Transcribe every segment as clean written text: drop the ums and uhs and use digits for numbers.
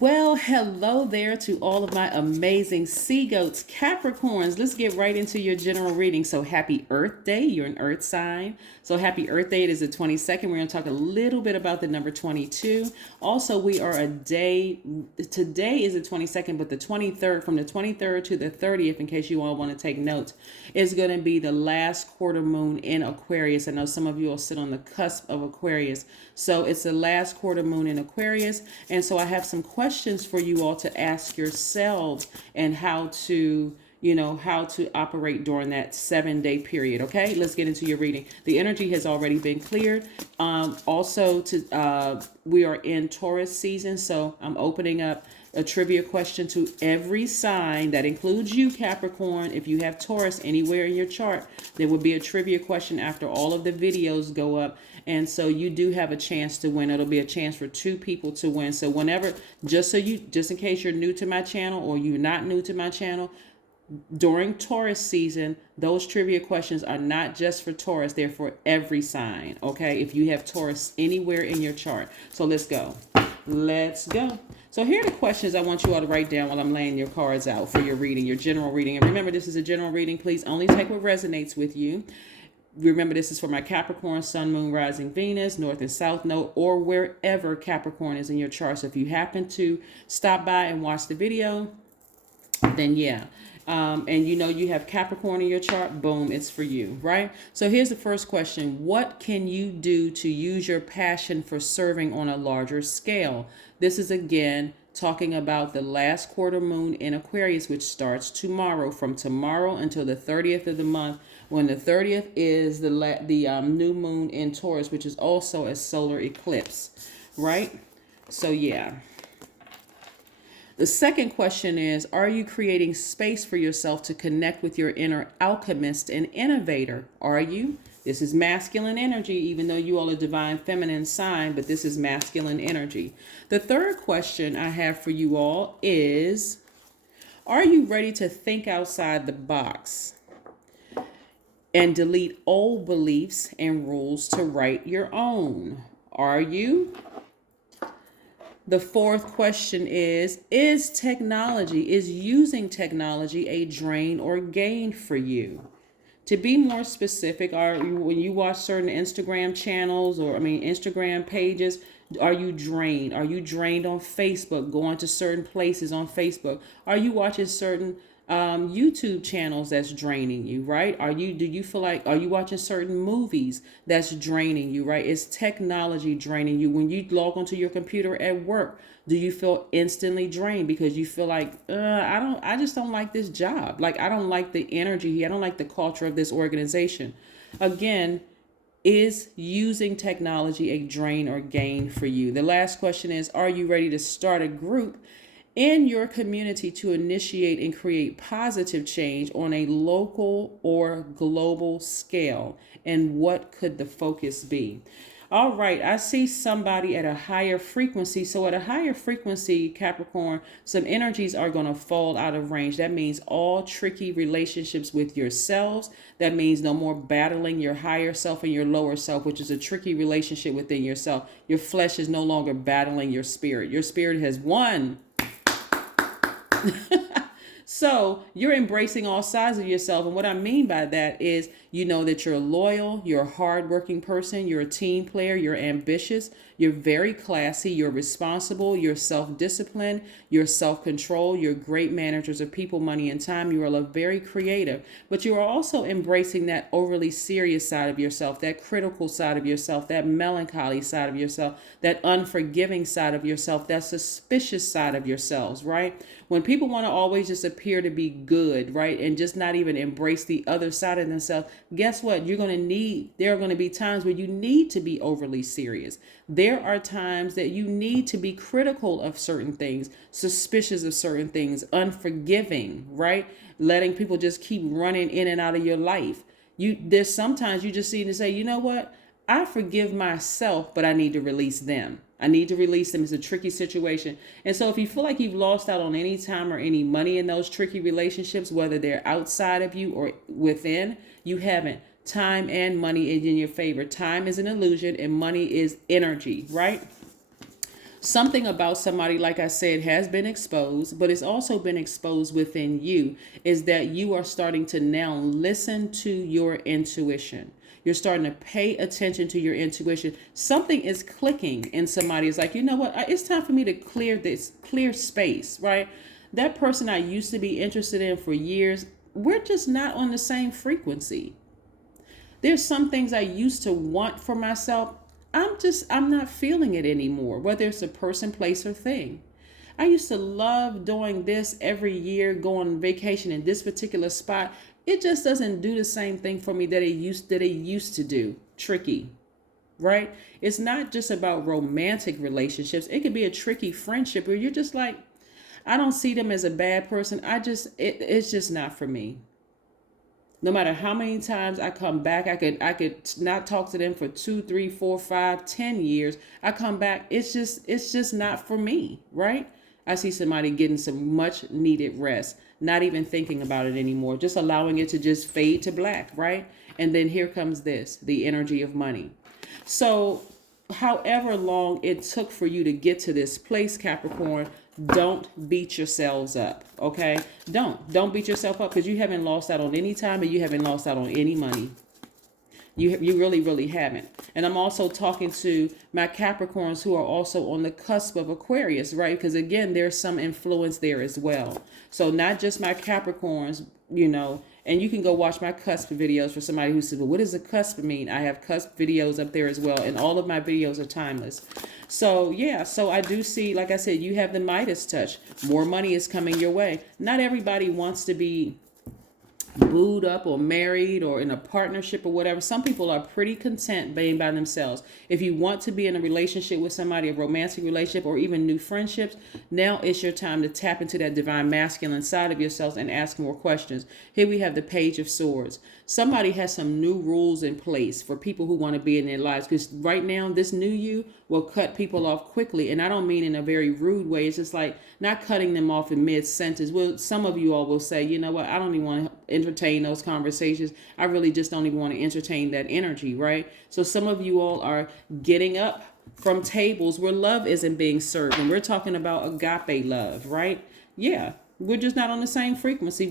Well, hello there to all of my amazing sea goats, Capricorns. Let's get right into your general reading. So, happy Earth Day. You're an Earth sign. So, happy Earth Day. It is the 22nd. We're going to talk a little bit about the number 22. Also, we are a day. Today is the 22nd, but the 23rd, from the 23rd to the 30th, in case you all want to take notes, is going to be the last quarter moon in Aquarius. I know some of you will sit on the cusp of Aquarius. So, it's the last quarter moon in Aquarius. And so, I have some questions for you all to ask yourselves and how to how to operate during that 7 day period. Okay, let's get into your reading. The energy has already been cleared. We are in Taurus season, so I'm opening up a trivia question to every sign. That includes you, Capricorn. If you have Taurus anywhere in your chart, there will be a trivia question after all of the videos go up. And so you do have a chance to win. It'll be a chance for 2 people to win. So whenever, just in case you're new to my channel or you're not new to my channel, during Taurus season, those trivia questions are not just for Taurus, they're for every sign. Okay, if you have Taurus anywhere in your chart. So let's go. Let's go. So here are the questions I want you all to write down while I'm laying your cards out for your reading, your general reading. And remember, this is a general reading. Please only take what resonates with you. Remember, this is for my Capricorn, Sun, Moon, Rising, Venus, North and South Node, or wherever Capricorn is in your chart. So if you happen to stop by and watch the video, then yeah. And you have Capricorn in your chart, boom, it's for you, right? So here's the first question. What can you do to use your passion for serving on a larger scale? This is again talking about the last quarter moon in Aquarius, which starts tomorrow, from tomorrow until the 30th of the month, when the 30th is the new moon in Taurus, which is also a solar eclipse, right? So yeah. The second question is, are you creating space for yourself to connect with your inner alchemist and innovator? Are you? This is masculine energy, even though you all are divine feminine sign, but this is masculine energy. The third question I have for you all is, are you ready to think outside the box and delete old beliefs and rules to write your own? Are you? The fourth question is using technology a drain or gain for you? To be more specific, when you watch certain Instagram channels Instagram pages, are you drained? Are you drained on Facebook, going to certain places on Facebook? Are you watching certain YouTube channels that's draining you, right? Are you watching certain movies that's draining you, right? Is technology draining you? When you log onto your computer at work, do you feel instantly drained because you feel like, I just don't like this job. Like, I don't like the energy here. I don't like the culture of this organization. Again, is using technology a drain or gain for you? The last question is, are you ready to start a group in your community to initiate and create positive change on a local or global scale? And what could the focus be? All right, I see somebody at a higher frequency. So at a higher frequency, Capricorn, some energies are going to fall out of range. That means all tricky relationships with yourselves. That means no more battling your higher self and your lower self, which is a tricky relationship within yourself. Your flesh is no longer battling your spirit. Your spirit has won. So you're embracing all sides of yourself. And what I mean by that is, you know that you're loyal, you're a hardworking person, you're a team player, you're ambitious, you're very classy, you're responsible, you're self-disciplined, you're self-control, you're great managers of people, money, and time. You are very creative, but you are also embracing that overly serious side of yourself, that critical side of yourself, that melancholy side of yourself, that unforgiving side of yourself, that suspicious side of yourselves, right? When people want to always just appear to be good, right, and just not even embrace the other side of themselves, guess what? There are going to be times where you need to be overly serious. There are times that you need to be critical of certain things, suspicious of certain things, unforgiving, right? Letting people just keep running in and out of your life. There's sometimes you just need to say, you know what? I forgive myself, but I need to release them. I need to release them. It's a tricky situation. And so if you feel like you've lost out on any time or any money in those tricky relationships, whether they're outside of you or within, you haven't. Time and money is in your favor. Time is an illusion and money is energy, right? Something about somebody, like I said, has been exposed, but it's also been exposed within you, is that you are starting to now listen to your intuition. You're starting to pay attention to your intuition. Something is clicking in somebody. It's like, you know what? It's time for me to clear space, right? That person I used to be interested in for years, we're just not on the same frequency. There's some things I used to want for myself. I'm not feeling it anymore, whether it's a person, place, or thing. I used to love doing this every year, going on vacation in this particular spot. It just doesn't do the same thing for me that it used to do. Tricky, right? It's not just about romantic relationships. It could be a tricky friendship where you're just like, I don't see them as a bad person. It's just not for me. No matter how many times I come back, I could not talk to them for 2, 3, 4, 5, 10 years. I come back, it's just not for me, right? I see somebody getting some much needed rest, not even thinking about it anymore, just allowing it to just fade to black, right? And then here comes the energy of money. So however long it took for you to get to this place, Capricorn, don't beat yourselves up, okay? Don't beat yourself up, because you haven't lost out on any time and you haven't lost out on any money. You really haven't. And I'm also talking to my Capricorns who are also on the cusp of Aquarius, right? Because again, there's some influence there as well. So not just my Capricorns, and you can go watch my cusp videos for somebody who says, well, what does a cusp mean? I have cusp videos up there as well. And all of my videos are timeless. So yeah, so I do see, like I said, you have the Midas touch. More money is coming your way. Not everybody wants to be booed up or married or in a partnership or whatever. Some people are pretty content being by themselves. If you want to be in a relationship with somebody, a romantic relationship, or even new friendships, now it's your time to tap into that divine masculine side of yourselves and ask more questions. Here we have the Page of Swords. Somebody has some new rules in place for people who want to be in their lives, because right now this new you will cut people off quickly. And I don't mean in a very rude way. It's just like not cutting them off in mid-sentence. Well, some of you all will say, you know what, I don't even want to entertain those conversations. I really just don't even want to entertain that energy, right? So some of you all are getting up from tables where love isn't being served. And we're talking about agape love, right? Yeah. We're just not on the same frequency.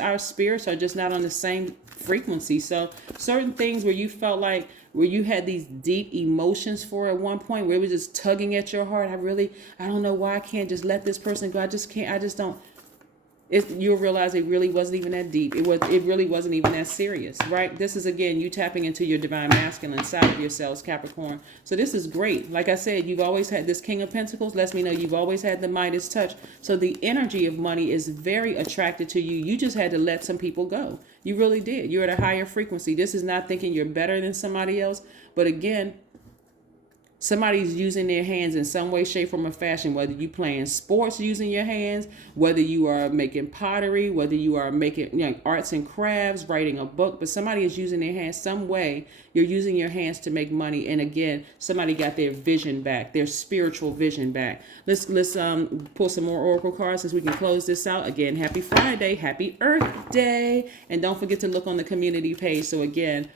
Our spirits are just not on the same frequency. So certain things where you felt like, where you had these deep emotions for at one point, where it was just tugging at your heart. I don't know why I can't just let this person go. I just don't. You'll realize it really wasn't even that deep. It really wasn't even that serious, right? This is, again, you tapping into your divine masculine side of yourselves, Capricorn. So this is great. Like I said, you've always had this King of Pentacles. Lets me know you've always had the Midas touch. So the energy of money is very attracted to you. You just had to let some people go. You really did. You're at a higher frequency. This is not thinking you're better than somebody else. But again, somebody's using their hands in some way, shape, form, or fashion, whether you playing sports using your hands, whether you are making pottery, whether you are making arts and crafts, writing a book, but somebody is using their hands some way. You're using your hands to make money. And again, somebody got their vision back, their spiritual vision back. Let's pull some more oracle cards as we can close this out. Again, happy Friday, happy Earth Day. And don't forget to look on the community page. So again,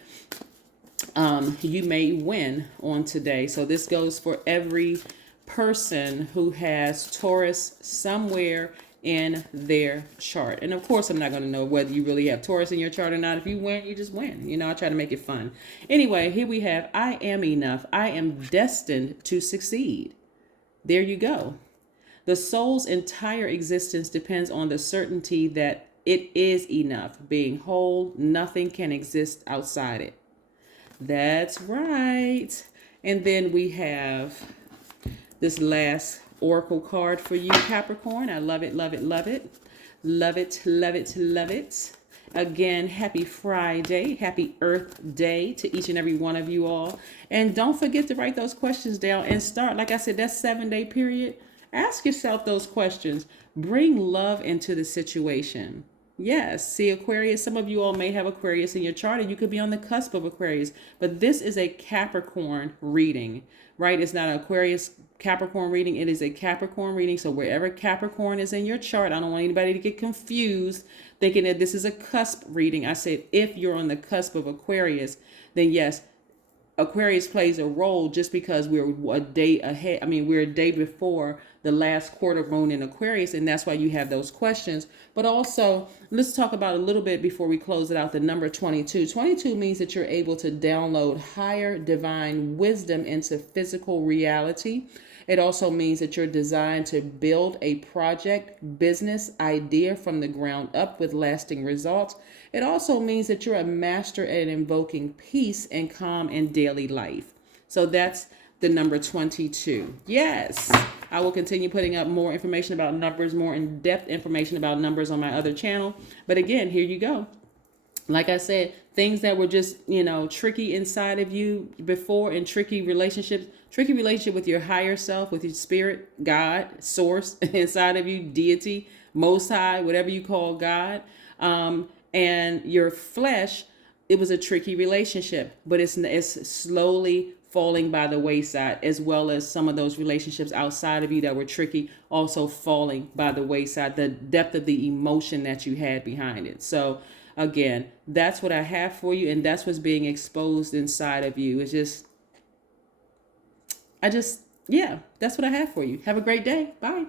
you may win on today. So this goes for every person who has Taurus somewhere in their chart. And of course, I'm not going to know whether you really have Taurus in your chart or not. If you win, you just win. I try to make it fun. Anyway, here we have, I am enough. I am destined to succeed. There you go. The soul's entire existence depends on the certainty that it is enough. Being whole, nothing can exist outside it. That's right. And then we have this last oracle card for you, Capricorn. I love it, love it, love it. Love it, love it, love it. Again, happy Friday, happy Earth Day to each and every one of you all. And don't forget to write those questions down and start. Like I said, that 7-day period. Ask yourself those questions. Bring love into the situation. Yes, see, Aquarius, some of you all may have Aquarius in your chart, and you could be on the cusp of Aquarius, but this is a Capricorn reading, right? It's not an Aquarius Capricorn reading. It is a Capricorn reading. So wherever Capricorn is in your chart, I don't want anybody to get confused thinking that this is a cusp reading. I said, if you're on the cusp of Aquarius, then yes, Aquarius plays a role just because we're a day ahead. I mean, we're a day before the last quarter moon in Aquarius, and that's why you have those questions. But also, let's talk about a little bit before we close it out the number 22. 22 means that you're able to download higher divine wisdom into physical reality. It also means that you're designed to build a project, business idea from the ground up with lasting results. It also means that you're a master at invoking peace and calm in daily life. So that's the number 22. Yes, I will continue putting up more information about numbers, more in-depth information about numbers on my other channel. But again, here you go. Like I said, things that were just, tricky inside of you before, and tricky relationship with your higher self, with your spirit, God, source inside of you, deity, most high, whatever you call God, and your flesh. It was a tricky relationship, but it's slowly falling by the wayside, as well as some of those relationships outside of you that were tricky also falling by the wayside, the depth of the emotion that you had behind it. So again, that's what I have for you, and that's what's being exposed inside of you. It's just, yeah, that's what I have for you. Have a great day. Bye.